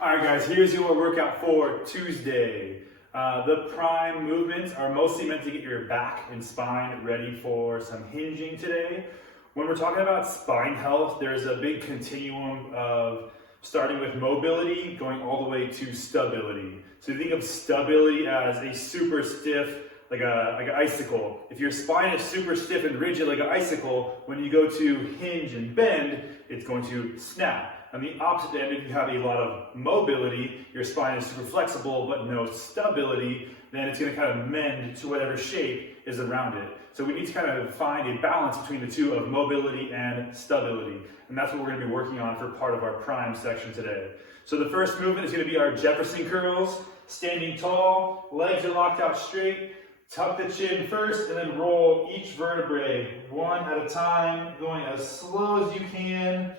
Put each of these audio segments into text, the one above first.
All right, guys, here's your workout for Tuesday. The prime movements are mostly meant to get your back and spine ready for some hinging today. When we're talking about spine health, there's a big continuum of starting with mobility, going all the way to stability. So you think of stability as a super stiff, like an icicle. If your spine is super stiff and rigid like an icicle, when you go to hinge and bend, it's going to snap. On the opposite end, if you have a lot of mobility, your spine is super flexible but no stability, then it's going to kind of mend to whatever shape is around it. So we need to kind of find a balance between the two of mobility and stability. And that's what we're going to be working on for part of our prime section today. So the first movement is going to be our Jefferson Curls. Standing tall, legs are locked out straight. Tuck the chin first and then roll each vertebrae one at a time, going as slow as you can.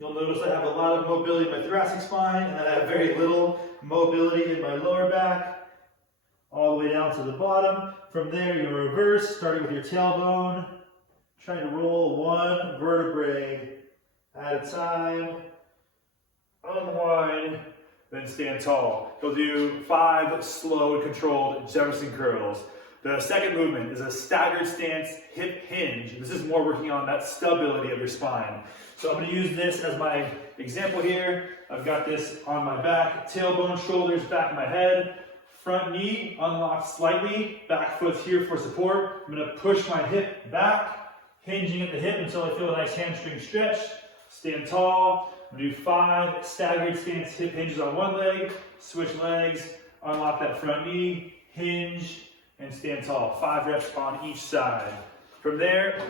You'll notice I have a lot of mobility in my thoracic spine and I have very little mobility in my lower back. All the way down to the bottom. From there, you reverse, starting with your tailbone. Trying to roll one vertebrae at a time. Unwind, then stand tall. You'll do 5 slow and controlled Jefferson curls. The second movement is a staggered stance hip hinge. This is more working on that stability of your spine. So I'm going to use this as my example here. I've got this on my back, tailbone, shoulders, back of my head. Front knee unlocked slightly, back foot's here for support. I'm going to push my hip back, hinging at the hip until I feel a nice hamstring stretch. Stand tall. I'm going to do 5 staggered stance hip hinges on one leg, switch legs, unlock that front knee, hinge, and stand tall. 5 reps on each side. From there,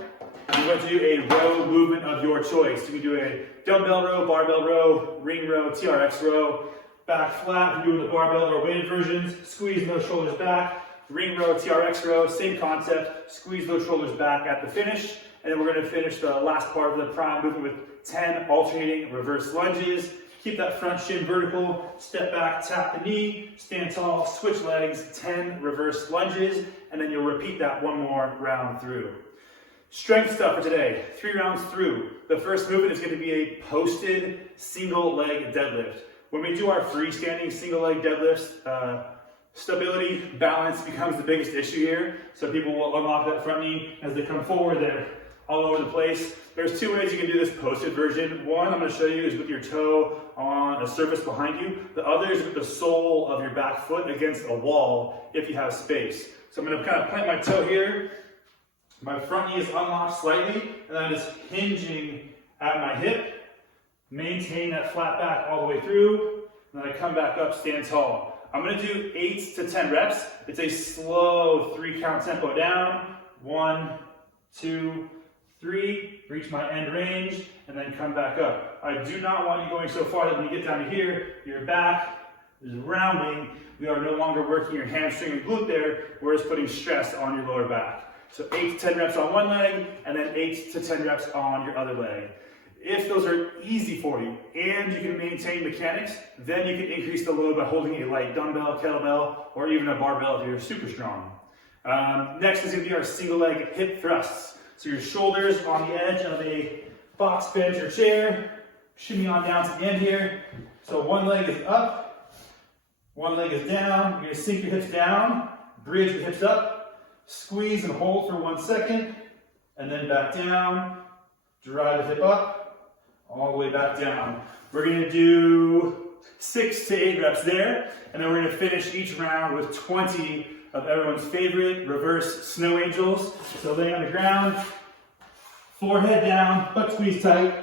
you're going to do a row movement of your choice. You can do a dumbbell row, barbell row, ring row, TRX row, back flat. If you're doing the barbell or weighted versions, squeeze those shoulders back. Ring row, TRX row, same concept. Squeeze those shoulders back at the finish. And then we're going to finish the last part of the prime movement with 10 alternating reverse lunges. Keep that front shin vertical, step back, tap the knee, stand tall, switch legs, 10 reverse lunges, and then you'll repeat that one more round through. Strength stuff for today, 3 rounds through. The first movement is going to be a posted single leg deadlift. When we do our freestanding single leg deadlifts, stability, balance becomes the biggest issue here. So people will unlock that front knee as they come forward, they're all over the place. There's 2 ways you can do this posted version. One I'm going to show you is with your toe on a surface behind you. The other is with the sole of your back foot against a wall if you have space. So I'm going to kind of plant my toe here. My front knee is unlocked slightly, and I'm just hinging at my hip. Maintain that flat back all the way through. And then I come back up, stand tall. I'm going to do 8 to 10 reps. It's a slow 3 count tempo down. 1, 2, 3, reach my end range, and then come back up. I do not want you going so far that when you get down to here, your back is rounding. We are no longer working your hamstring and glute there. We're just putting stress on your lower back. So 8 to 10 reps on one leg, and then 8 to 10 reps on your other leg. If those are easy for you, and you can maintain mechanics, then you can increase the load by holding a light dumbbell, kettlebell, or even a barbell if you're super strong. Next is going to be our single leg hip thrusts. So your shoulders on the edge of a box bench or chair, shimmy on down to the end here. So one leg is up, one leg is down. You're going to sink your hips down, bridge the hips up, squeeze and hold for 1 second, and then back down, drive the hip up, all the way back down. We're going to do 6 to 8 reps there, and then we're going to finish each round with 20 of everyone's favorite reverse snow angels. So laying on the ground, forehead down, butt squeeze tight,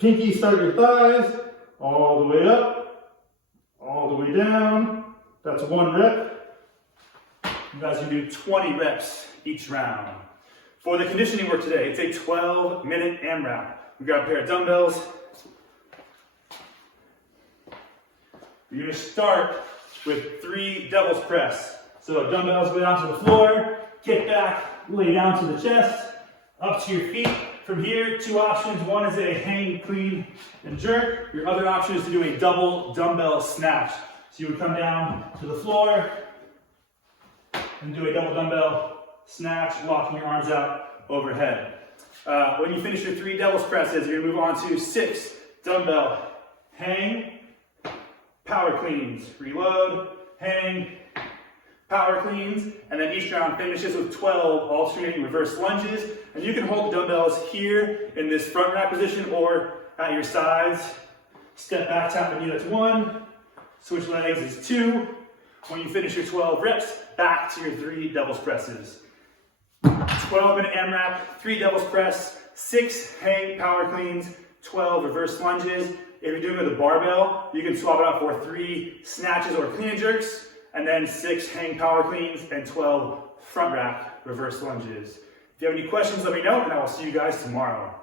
pinky start your thighs, all the way up, all the way down. That's 1 rep. You guys can do 20 reps each round. For the conditioning work today, it's a 12-minute AMRAP. We've got a pair of dumbbells. You're going to start with 3 devil's press. So dumbbells go down to the floor, kick back, lay down to the chest, up to your feet. From here, 2 options. One is a hang, clean, and jerk. Your other option is to do a double dumbbell snatch. So you would come down to the floor and do a double dumbbell snatch, locking your arms out overhead. When you finish your 3 devil's presses, you're going to move on to 6 dumbbell hang, power cleans. Reload, hang, power cleans, and then each round finishes with 12 alternating reverse lunges. And you can hold the dumbbells here in this front rack position or at your sides. Step back, tap the knee, that's 1. Switch legs is 2. When you finish your 12 reps, back to your 3 devil's presses. 12-minute AMRAP, 3 devil's press, 6 hang power cleans, 12 reverse lunges. If you're doing it with a barbell, you can swap it out for 3 snatches or clean and jerks, and then 6 hang power cleans and 12 front rack reverse lunges. If you have any questions, let me know, and I will see you guys tomorrow.